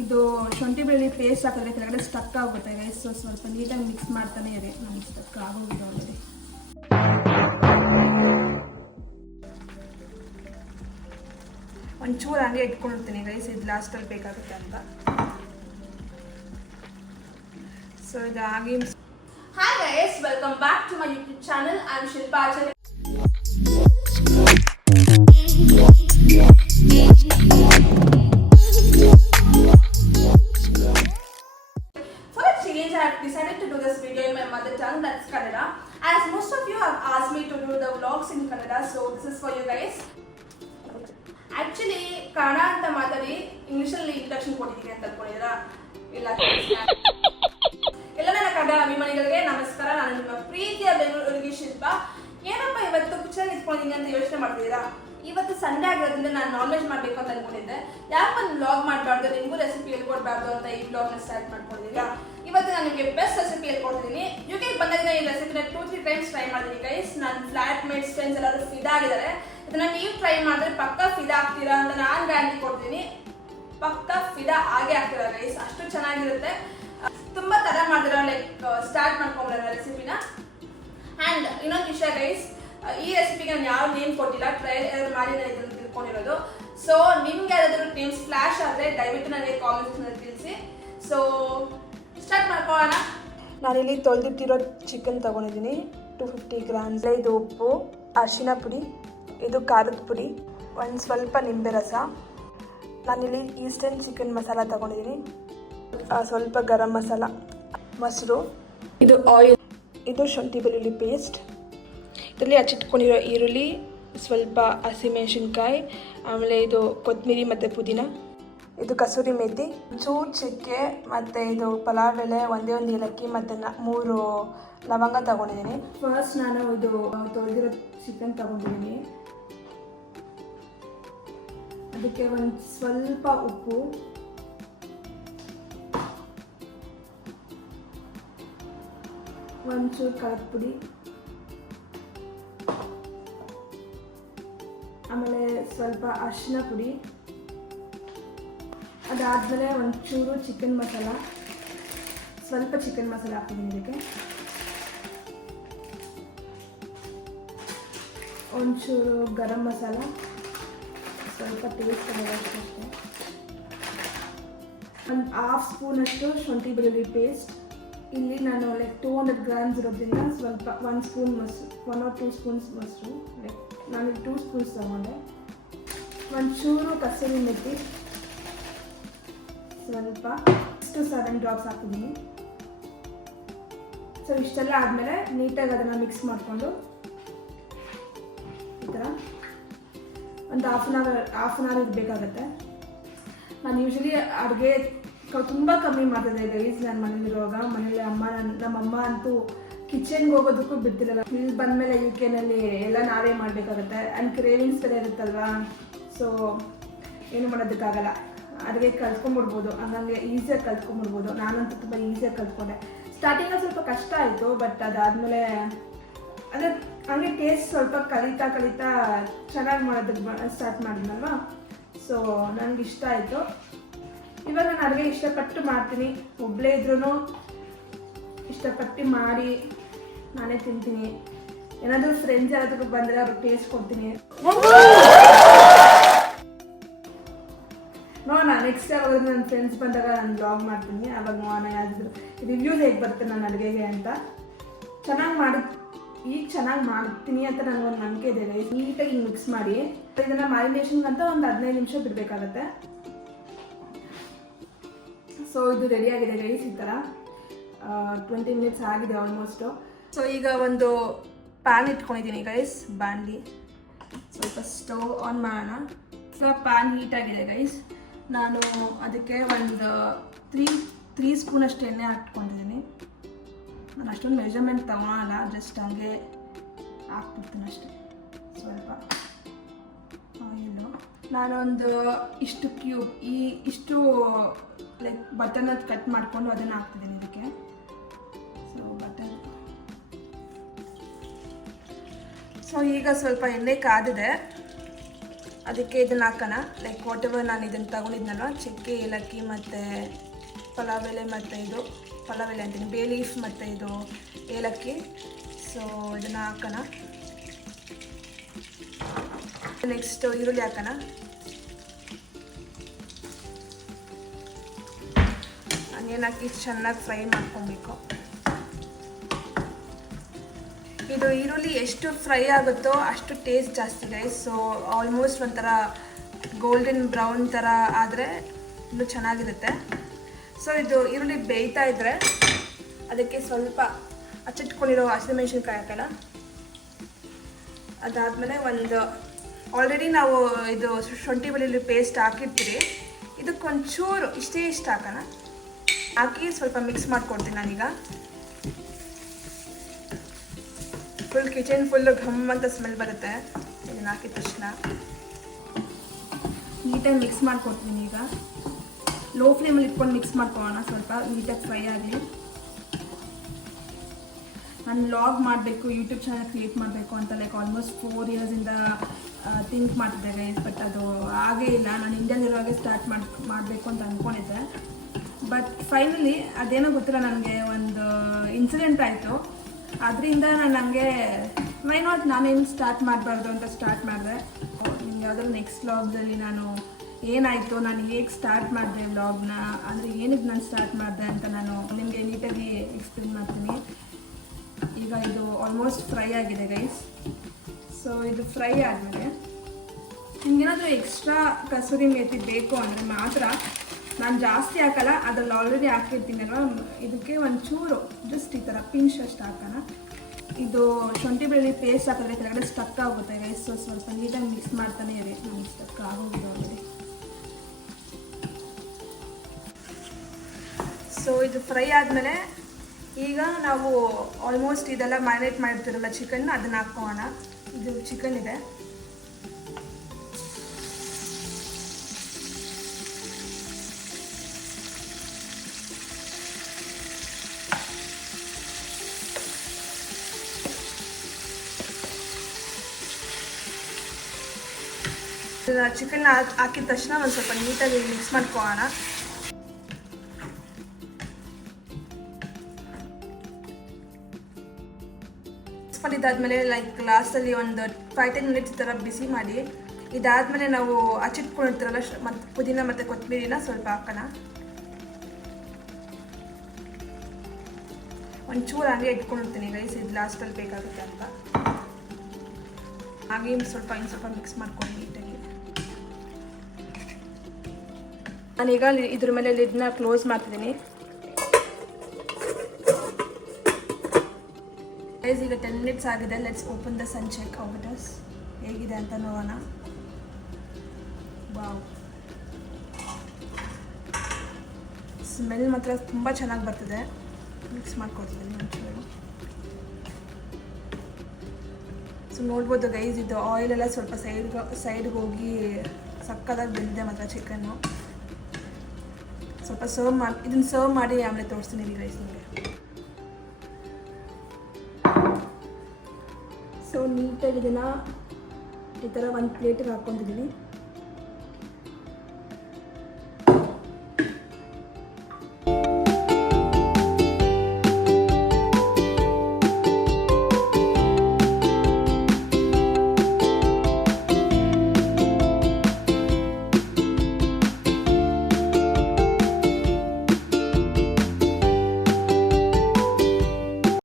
ಇದು ಶುಂಠಿ ಬೆಳ್ಳುಳ್ಳಿ ಪೇಸ್ಟ್ ಹಾಕಿದ್ರೆ ಕೆಳಗಡೆ ಸ್ಟಕ್ ಆಗುತ್ತೆ ಗೈಸ್. ಸೊ ಸ್ವಲ್ಪ ನೀಟಾಗಿ ಮಿಕ್ಸ್ ಮಾಡ್ತಾನೆ ಇರಿ. ನಾನು ಸ್ಟಕ್ ಆಗೋಗಿದೆ ಆಲ್ರೆಡಿ. ಒಂಚೂರು ಹಂಗೆ ಇಟ್ಕೊಂಡಿರ್ತೀನಿ ಗೈಸ್, ಇದು ಲಾಸ್ಟಲ್ಲಿ ಬೇಕಾಗುತ್ತೆ ಅಂತ. ಸೊ ಇದಾಗಿ Hi guys, welcome back to my YouTube channel. I'm Shilpa Acharya. For a change, I have decided to do this video in my mother tongue, that's Kannada. As most of you have asked me to do the vlogs in Kannada, so this is for you guys. Actually, Kannada anta maatadi English alli introduction ಕೊಟ್ಟಿದ್ದೀನಿ ಅಂತ ಅನ್ಕೊಂಡಿದ್ದೀರಾ? ಇಲ್ಲ. ಎಲ್ಲ ನನ್ನ ಕನ್ನಡ ಅಭಿಮಾನಿಗಳಿಗೆ ನಮಸ್ಕಾರ. ನಾನು ನಿಮ್ಮ ಪ್ರೀತಿಯ ಬೆಂಗಳೂರಿಗೆ ಶಿಲ್ಪ. ಏನಪ್ಪ ಇವತ್ತು ಪಿಕ್ಚರ್ ನಿಂತ್ಕೊಂಡಿದ್ದೀನಿ ಅಂತ ಯೋಚನೆ ಮಾಡ್ತಿದ್ದೀರಾ? ಇವತ್ತು ಸಂಡೇ ಆಗಿರೋದ್ರಿಂದ ನಾನು ನಾನ್ ವೆಜ್ ಮಾಡಬೇಕು ಅಂತ ಅನ್ಕೊಂಡಿದ್ದೆ. ಯಾಕೆ ಒಂದು ವ್ಲಾಗ್ ಮಾಡಬಾರ್ದು, ನಿಮಗೂ ರೆಸಿಪಿ ಹೇಳ್ಕೊಡ್ಬಾರ್ದು ಅಂತ ಈ ವ್ಲಾಗ್ನ ಸ್ಟಾರ್ಟ್ ಮಾಡ್ಕೊಂಡಿದ್ದೀರಾ. ಇವತ್ತು ನಾನು ನಿಮಗೆ ಬೆಸ್ಟ್ ರೆಸಿಪಿ ಹೇಳ್ಕೊಡ್ತೀನಿ. ಯುಕೆಗೆ ಬಂದಾಗ ಈ ರೆಸಿಪಿನ 2-3 ಟೈಮ್ಸ್ ಟ್ರೈ ಮಾಡಿದ್ದೀನಿ ಗೈಸ್. ನನ್ನ ಫ್ಲಾಟ್ ಮೇಟ್ಸ್ ಫ್ರೆಂಡ್ಸ್ ಎಲ್ಲರೂ ಫಿದಾ ಆಗಿದ್ದಾರೆ. ಇದನ್ನ ನೀವು ಟ್ರೈ ಮಾಡಿದ್ರೆ ಪಕ್ಕ ಫಿದಾ ಆಗ್ತೀರಾ ಅಂತ ನಾನು ಗ್ಯಾರಂಟಿ ಕೊಡ್ತೀನಿ. ಪಕ್ಕ ಫಿದಾ ಆಗೇ ಆಗ್ತೀರಾ ಗೈಸ್, ಅಷ್ಟು ಚೆನ್ನಾಗಿರುತ್ತೆ. ತುಂಬಾ ತರ ಮಾಡಿರೋ ಲೈಕ್ ಸ್ಟಾರ್ಟ್ ಮಾಡ್ಕೊಂಡ್ರೆ ರೆಸಿಪಿನ. ಆ್ಯಂಡ್ ಇನ್ನೊಂದು ವಿಷಯ ಗೈಸ್, ಈ ರೆಸಿಪಿಗೆ ನಾನು ಯಾವ ನೇಮ್ ಕೊಟ್ಟಿಲ್ಲ, ಟ್ರೈಲ್ ಮಾಡಿ ನಾನು ಇದನ್ನು ತಿಳ್ಕೊಂಡಿರೋದು. ಸೊ ನಿಮ್ಗೆ ಯಾರಾದರೂ ನೇಮ್ಸ್ ಫ್ಲಾಶ್ ಆದರೆ ದಯವಿಟ್ಟು ನನಗೆ ಕಾಮೆಂಟ್ಸ್ನಲ್ಲಿ ತಿಳಿಸಿ. ಸೊ ಸ್ಟಾರ್ಟ್ ಮಾಡ್ಕೊಳ್ಳೋಣ. ನಾನಿಲ್ಲಿ ತೊಳೆದಿಟ್ಟಿರೋ ಚಿಕನ್ ತೊಗೊಂಡಿದ್ದೀನಿ 250 ಗ್ರಾಮ್ಸ್. ಇದು ಉಪ್ಪು, ಅರಿಶಿನ ಪುಡಿ, ಇದು ಖಾರದ ಪುಡಿ, ಒಂದು ಸ್ವಲ್ಪ ನಿಂಬೆ ರಸ. ನಾನಿಲ್ಲಿ ಈಸ್ಟರ್ನ್ ಚಿಕನ್ ಮಸಾಲ ತೊಗೊಂಡಿದ್ದೀನಿ, ಸ್ವಲ್ಪ ಗರಂ ಮಸಾಲ, ಮೊಸರು, ಇದು ಆಯಿಲ್, ಇದು ಶುಂಠಿ ಬೆಳ್ಳುಳ್ಳಿ ಪೇಸ್ಟ್, ಇದರಲ್ಲಿ ಹಚ್ಚಿಟ್ಕೊಂಡಿರೋ ಈರುಳ್ಳಿ, ಸ್ವಲ್ಪ ಹಸಿಮೆಣಸಿನ್ಕಾಯಿ, ಆಮೇಲೆ ಇದು ಕೊತ್ತಂಬರಿ ಮತ್ತು ಪುದೀನ, ಇದು ಕಸೂರಿ ಮೇಥಿ, ಚೂರು ಚಕ್ಕೆ ಮತ್ತು ಇದು ಪಲಾವ್ ಎಲೆ, ಒಂದೇ ಒಂದು ಏಲಕ್ಕಿ ಮತ್ತು 3 ಲವಂಗ ತಗೊಂಡಿದ್ದೀನಿ. ಫಸ್ಟ್ ನಾನು ಇದು ತೊಳೆದಿರೋ ಚಿಕನ್ ತಗೊಂಡಿದ್ದೀನಿ. ಅದಕ್ಕೆ ಒಂದು ಸ್ವಲ್ಪ ಉಪ್ಪು, ಒಂಚೂರು ಖಾರದ ಪುಡಿ, ಆಮೇಲೆ ಸ್ವಲ್ಪ ಅರಿಶಿನ ಪುಡಿ, ಅದಾದಮೇಲೆ ಒಂಚೂರು ಚಿಕನ್ ಮಸಾಲ, ಸ್ವಲ್ಪ ಚಿಕನ್ ಮಸಾಲ ಹಾಕ್ತಿದ್ದೀನಿ. ಇದಕ್ಕೆ ಒಂಚೂರು ಗರಂ ಮಸಾಲ, ಸ್ವಲ್ಪ ಟೇಸ್ಟ್ ಅಷ್ಟೇ, ಒಂದು 1/2 ಸ್ಪೂನಷ್ಟು ಶುಂಠಿ ಬೆಳ್ಳುಳ್ಳಿ ಪೇಸ್ಟ್. ಇಲ್ಲಿ ನಾನು ಲೈಕ್ 200 ಗ್ರಾಮ್ಸ್ ಇರೋದ್ರಿಂದ ಸ್ವಲ್ಪ 1 ಸ್ಪೂನ್ ಮೊಸರು, 1 or 2 ಸ್ಪೂನ್ಸ್ ಮೊಸರು, ಲೈಕ್ ನಾನು 2 ಸ್ಪೂನ್ಸ್ ತಗೊಂಡೆ. ಒಂಚೂರು ಕಸೂರಿ ಮೆಥಿ, ಸ್ವಲ್ಪ 6-7 ಡ್ರಾಪ್ಸ್ ಹಾಕಿದ್ದೀನಿ. ಸೊ ಇಷ್ಟೆಲ್ಲ ಆದಮೇಲೆ ನೀಟಾಗಿ ಅದನ್ನು ಮಿಕ್ಸ್ ಮಾಡಿಕೊಂಡು ಈ ಥರ ಒಂದು ಹಾಫ್ ಆನ್ ಅವರ್ ಇರಬೇಕಾಗತ್ತೆ. ನಾನು ಯೂಶ್ವಲಿ ಅಡುಗೆ ತುಂಬ ಕಮ್ಮಿ ಮಾಡ್ತಿದ್ದೆ ಗೈಸ್. ನಾನು ಮನೇಲಿರುವಾಗ ಮನೇಲಿ ನಮ್ಮಮ್ಮ ಅಂತೂ ಕಿಚನ್ಗೆ ಹೋಗೋದಕ್ಕೂ ಬಿಡ್ತಿರಲ್ಲ. ಇಲ್ಲಿ ಬಂದಮೇಲೆ UK ಎಲ್ಲ ನಾವೇ ಮಾಡಬೇಕಾಗತ್ತೆ. ಆ್ಯಂಡ್ ಕ್ರೇವಿಂಗ್ಸ್ ಥರ ಇರುತ್ತಲ್ವಾ, ಸೊ ಏನು ಮಾಡೋದಕ್ಕಾಗಲ್ಲ. ಅಡುಗೆ ಕಲ್ತ್ಕೊಂಡ್ಬಿಡ್ಬೋದು, ಹಂಗಂಗೆ ಈಸಿಯಾಗಿ ಕಲ್ತ್ಕೊಂಡ್ಬಿಡ್ಬೋದು. ನಾನಂತೂ ತುಂಬ ಈಸಿಯಾಗಿ ಕಲ್ತ್ಕೊಂಡೆ. ಸ್ಟಾರ್ಟಿಂಗಲ್ಲಿ ಸ್ವಲ್ಪ ಕಷ್ಟ ಆಯಿತು, ಬಟ್ ಅದಾದಮೇಲೆ ಅದೇ ಹಂಗೆ ಟೇಸ್ಟ್ ಸ್ವಲ್ಪ ಕಲಿತಾ ಚೆನ್ನಾಗಿ ಮಾಡೋದಕ್ಕೆ ಸ್ಟಾರ್ಟ್ ಮಾಡಿದ್ನಲ್ವಾ. ಸೊ ನನಗೆ ಇಷ್ಟ ಆಯಿತು. ಇವಾಗ ನಾನು ಅಡುಗೆ ಇಷ್ಟಪಟ್ಟು ಮಾಡ್ತೀನಿ. ಒಬ್ಬಳೇ ಇದ್ರೂ ಇಷ್ಟಪಟ್ಟು ಮಾಡಿ ನಾನೇ ತಿಂತೀನಿ. ಏನಾದರೂ ಫ್ರೆಂಡ್ಸ್ ಯಾರಾದರೂ ಬಂದರೆ ಅವ್ರಿಗೆ ಟೇಸ್ಟ್ ಕೊಡ್ತೀನಿ. ನೋಡೋಣ ನೆಕ್ಸ್ಟ್ ಯಾವಾಗ ನನ್ನ ಫ್ರೆಂಡ್ಸ್ ಬಂದಾಗ ನಾನು ಬ್ಲಾಗ್ ಮಾಡ್ತೀನಿ. ಅವಾಗ ನೋಡೋಣ ಯಾರಾದರೂ ರಿವ್ಯೂಸ್ ಹೇಗೆ ಬರುತ್ತೆ ನನ್ನ ಅಡುಗೆಗೆ ಅಂತ. ಚೆನ್ನಾಗಿ ಮಾಡ್ತೀನಿ ಅಂತ ನನಗೊಂದು ನಂಬಿಕೆ ಇದೆ. ನೀಟಾಗಿ ಮಿಕ್ಸ್ ಮಾಡಿ ಇದನ್ನು ಮ್ಯಾರಿನೇಷನ್ಗೆ ಅಂತ ಒಂದು 15 ನಿಮಿಷ ಬಿಡಬೇಕಾಗತ್ತೆ. ಸೊ ಇದು ರೆಡಿಯಾಗಿದೆ ಗೈಸ್. ಈ ಥರ 20 ಮಿನಿಟ್ಸ್ ಆಗಿದೆ ಆಲ್ಮೋಸ್ಟು. ಸೊ ಈಗ ಒಂದು ಪ್ಯಾನ್ ಇಟ್ಕೊಂಡಿದ್ದೀನಿ ಗೈಸ್, ಬಾಣಲಿ. ಸ್ವಲ್ಪ ಸ್ಟವ್ ಆನ್ ಮಾಡೋಣ. ಸೊ ಪ್ಯಾನ್ ಹೀಟಾಗಿದೆ ಗೈಸ್. ನಾನು ಅದಕ್ಕೆ ಒಂದು 3 ಸ್ಪೂನಷ್ಟು ಎಣ್ಣೆ ಹಾಕ್ಕೊಂಡಿದ್ದೀನಿ. ನಾನು ಅಷ್ಟೊಂದು ಮೆಜರ್ಮೆಂಟ್ ತಗೊಳಲ್ಲ, ಜಸ್ಟ್ ಹಂಗೆ ಹಾಕ್ಬಿಡ್ತೀನಿ ಅಷ್ಟೇ. ಸ್ವಲ್ಪ ಆಯಿಲು, ನಾನೊಂದು ಇಷ್ಟು ಕ್ಯೂಬ್ ಇಷ್ಟು ಲೈಕ್ ಬಟನ್ ಕಟ್ ಮಾಡಿಕೊಂಡು ಅದನ್ನು ಹಾಕ್ತಿದ್ದೀನಿ ಇದಕ್ಕೆ. So butter. ಸೊ ಈಗ ಸ್ವಲ್ಪ ಎಣ್ಣೆ ಕಾದಿದೆ. ಅದಕ್ಕೆ ಇದನ್ನು ಹಾಕೋಣ. ಲೈಕ್ ವಾಟ್ ಎವರ್ ನಾನು ಇದನ್ನು ತಗೊಂಡಿದ್ನಲ್ವ, ಚಕ್ಕೆ, ಏಲಕ್ಕಿ ಮತ್ತು ಪಲಾವ್ ಎಲೆ ಮತ್ತು ಇದು ಪಲಾವ್ ಎಲೆ ಅಂತೀನಿ, ಬೇ ಲೀಫ್ ಮತ್ತು ಇದು ಏಲಕ್ಕಿ. ಸೊ ಇದನ್ನು ಹಾಕೋಣ. ನೆಕ್ಸ್ಟು ಈರುಳ್ಳಿ ಹಾಕೋಣ. ಆನಿಯನ್ ಹಾಕಿ ಚೆನ್ನಾಗಿ ಫ್ರೈ ಮಾಡ್ಕೊಬೇಕು. ಇದು ಈರುಳ್ಳಿ ಎಷ್ಟು ಫ್ರೈ ಆಗುತ್ತೋ ಅಷ್ಟು ಟೇಸ್ಟ್ ಜಾಸ್ತಿ ಗೈಸ್. ಸೊ ಆಲ್ಮೋಸ್ಟ್ ಒಂಥರ ಗೋಲ್ಡನ್ ಬ್ರೌನ್ ಥರ ಆದರೆ ಇನ್ನೂ ಚೆನ್ನಾಗಿರುತ್ತೆ. ಸೊ ಇದು ಈರುಳ್ಳಿ ಬೇಯ್ತಾ ಇದ್ದರೆ ಅದಕ್ಕೆ ಸ್ವಲ್ಪ ಹಚ್ಚಿಟ್ಕೊಂಡಿರೋ ಹಸಿಮೆಣ್ಸಿನ್ಕಾಯಿ ಹಾಕೋಣ. ಅದಾದಮೇಲೆ ಒಂದು ಆಲ್ರೆಡಿ ನಾವು ಇದು ಶುಂಠಿ ಬೆಳ್ಳುಳ್ಳಿ ಪೇಸ್ಟ್ ಹಾಕಿರ್ತೀರಿ, ಇದಕ್ಕೊಂಚೂರು ಇಷ್ಟು ಹಾಕೋಣ. ಹಾಕಿ ಸ್ವಲ್ಪ ಮಿಕ್ಸ್ ಮಾಡ್ಕೊಡ್ತೀನಿ ನಾನೀಗ. ಫುಲ್ ಕಿಚನ್ ಫುಲ್ಲು ಘಮ್ ಅಂತ ಸ್ಮೆಲ್ ಬರುತ್ತೆ ಇದನ್ನು ಹಾಕಿದ ತಕ್ಷಣ. ನೀಟಾಗಿ ಮಿಕ್ಸ್ ಮಾಡ್ಕೊಡ್ತೀನಿ. ಈಗ ಲೋ ಫ್ಲೇಮಲ್ಲಿ ಇಟ್ಕೊಂಡು ಮಿಕ್ಸ್ ಮಾಡ್ಕೊಳ್ಳೋಣ, ಸ್ವಲ್ಪ ನೀಟಾಗಿ ಫ್ರೈ ಆಗಲಿ. ನಾನು ವ್ಲಾಗ್ ಮಾಡಬೇಕು, ಯೂಟ್ಯೂಬ್ ಚಾನಲ್ ಕ್ರಿಯೇಟ್ ಮಾಡಬೇಕು ಅಂತ ಲೈಕ್ ಆಲ್ಮೋಸ್ಟ್ 4 ಇಯರ್ಸಿಂದ ಥಿಂಕ್ ಮಾಡ್ತಿದ್ದೆ. ಬಟ್ ಅದು ಆಗೇ ಇಲ್ಲ. ನಾನು ಇಂಡಿಯಾದಲ್ಲಿರುವಾಗೆ ಸ್ಟಾರ್ಟ್ ಮಾಡಬೇಕು ಅಂತ ಅಂದ್ಕೊಂಡಿದ್ದೆ. ಬಟ್ ಫೈನಲಿ ಅದೇನೋ ಗೊತ್ತಿಲ್ಲ, ನನಗೆ ಒಂದು ಇನ್ಸಿಡೆಂಟ್ ಆಯಿತು. ಅದರಿಂದ ನನಗೆ ವೈ ನಾಟ್ ನಾನೇನು ಸ್ಟಾರ್ಟ್ ಮಾಡಬಾರ್ದು ಅಂತ ಸ್ಟಾರ್ಟ್ ಮಾಡಿದೆ. ನಿಮ್ಗೆ ಯಾವುದಾದ್ರು ನೆಕ್ಸ್ಟ್ ವ್ಲಾಗ್ಸಲ್ಲಿ ನಾನು ಏನಾಯಿತು, ನಾನು ಹೇಗೆ ಸ್ಟಾರ್ಟ್ ಮಾಡಿದೆ ವ್ಲಾಗ್ನ, ಅಂದರೆ ಏನಕ್ಕೆ ನಾನು ಸ್ಟಾರ್ಟ್ ಮಾಡಿದೆ ಅಂತ ನಾನು ನಿಮಗೆ ನೀಟಾಗಿ ಎಕ್ಸ್ಪ್ಲೇನ್ ಮಾಡ್ತೀನಿ. ಈಗ ಇದು ಆಲ್ಮೋಸ್ಟ್ ಫ್ರೈ ಆಗಿದೆ ಗೈಸ್. ಸೊ ಇದು ಫ್ರೈ ಆದಮೇಲೆ ನಿಮಗೇನಾದರೂ ಎಕ್ಸ್ಟ್ರಾ ಕಸೂರಿ ಮೇಥಿ ಬೇಕು ಅಂದರೆ ಮಾತ್ರ, ನಾನು ಜಾಸ್ತಿ ಹಾಕಲ್ಲ, ಅದ್ರಲ್ಲಿ ಆಲ್ರೆಡಿ ಹಾಕಿರ್ತೀನಲ್ವ, ಇದಕ್ಕೆ ಒಂಚೂರು ಜಸ್ಟ್ ಈ ಥರ ಪಿಂಚ್ ಅಷ್ಟು ಹಾಕೋಣ. ಇದು ಶುಂಠಿ ಬೆಳ್ಳುಳ್ಳಿ ಪೇಸ್ಟ್ ಹಾಕಿದ್ರೆ ಕೆಳಗಡೆ ಸ್ಟಕ್ ಆಗುತ್ತೆ ಗೈಸ್. ಸೊ ಸ್ವಲ್ಪ ನೀಟಾಗಿ ಮಿಕ್ಸ್ ಮಾಡ್ತಾನೆ ಇರಿ. ನನಗೆ ಸ್ಟಕ್ ಆಗೋಗಿದೆ ಆಲ್ರೆಡಿ. ಸೊ ಇದು ಫ್ರೈ ಆದಮೇಲೆ ಈಗ ನಾವು ಆಲ್ಮೋಸ್ಟ್ ಇದೆಲ್ಲ ಮ್ಯಾರಿನೇಟ್ ಮಾಡಿರ್ತೀರಲ್ಲ ಚಿಕನ್, ಅದನ್ನು ಹಾಕೋಣ. ಇದು ಚಿಕನ್ ಇದೆ. ಚಿಕನ್ ಹಾಕಿದ ತಕ್ಷಣ ಒಂದು ಸ್ವಲ್ಪ ನೀಟಾಗಿ ಮಿಕ್ಸ್ ಮಾಡ್ಕೊಳ್ಳೋಣ. ಮಿಕ್ಸ್ ಮಾಡಿದ್ದಾದ್ಮೇಲೆ ಲೈಕ್ ಲಾಸ್ಟಲ್ಲಿ ಒಂದು 5-10 ಮಿನಿಟ್ಸ್ ಥರ ಬಿಸಿ ಮಾಡಿ, ಇದಾದಮೇಲೆ ನಾವು ಹಚ್ಚಿಟ್ಕೊಂಡಿರ್ತೀರಲ್ಲ ಮತ್ತು ಪುದೀನ ಮತ್ತು ಕೊತ್ತಂಬರಿನ ಸ್ವಲ್ಪ ಹಾಕೋಣ. ಒಂಚೂರು ಹಾಗೆ ಇಟ್ಕೊಂಡಿರ್ತೀನಿ ಗೈಸ್, ಇದು ಲಾಸ್ಟಲ್ಲಿ ಬೇಕಾಗುತ್ತೆ ಅಂತ. ಹಾಗೆ ಇನ್ನು ಸ್ವಲ್ಪ ಮಿಕ್ಸ್ ಮಾಡ್ಕೊಂಡು ನೀಟಾಗಿ. ನಾನೀಗ ಇದ್ರ ಮೇಲೆ ಲಿಡ್ನ ಕ್ಲೋಸ್ ಮಾಡ್ತಿದ್ದೀನಿ ಗೈಸ್. ಈಗ 10 ಮಿನಿಟ್ಸ್ ಆಗಿದೆ. Let's open the sun check how it is, ಹೇಗಿದೆ ಅಂತ ನೋಡೋಣ. ವಾವ್, ಸ್ಮೆಲ್ ಮಾತ್ರ ತುಂಬ ಚೆನ್ನಾಗಿ ಬರ್ತಿದೆ. ಮಿಕ್ಸ್ ಮಾಡ್ಕೊಡ್ತಿದ್ದೀನಿ ಒಂಚೂರು. ಸೊ ನೋಡ್ಬೋದು ಗೈಸ್, ಇದು ಆಯಿಲೆಲ್ಲ ಸ್ವಲ್ಪ ಸೈಡ್ಗೆ ಹೋಗಿ ಸಕ್ಕದಾಗಿ ಬೆಂದಿದೆ ಮಾತ್ರ ಚಿಕನ್ನು. ಸ್ವಲ್ಪ ಇದನ್ನು ಸರ್ವ್ ಮಾಡಿ ಆಮೇಲೆ ತೋರಿಸ್ತೀನಿ ಗೈಸ್ ನಿಮಗೆ. ಸೊ ನೀಟಾಗಿ ಇದನ್ನು ಈ ಥರ ಒಂದು ಪ್ಲೇಟಿಗೆ ಹಾಕ್ಕೊತಿದ್ದೀನಿ.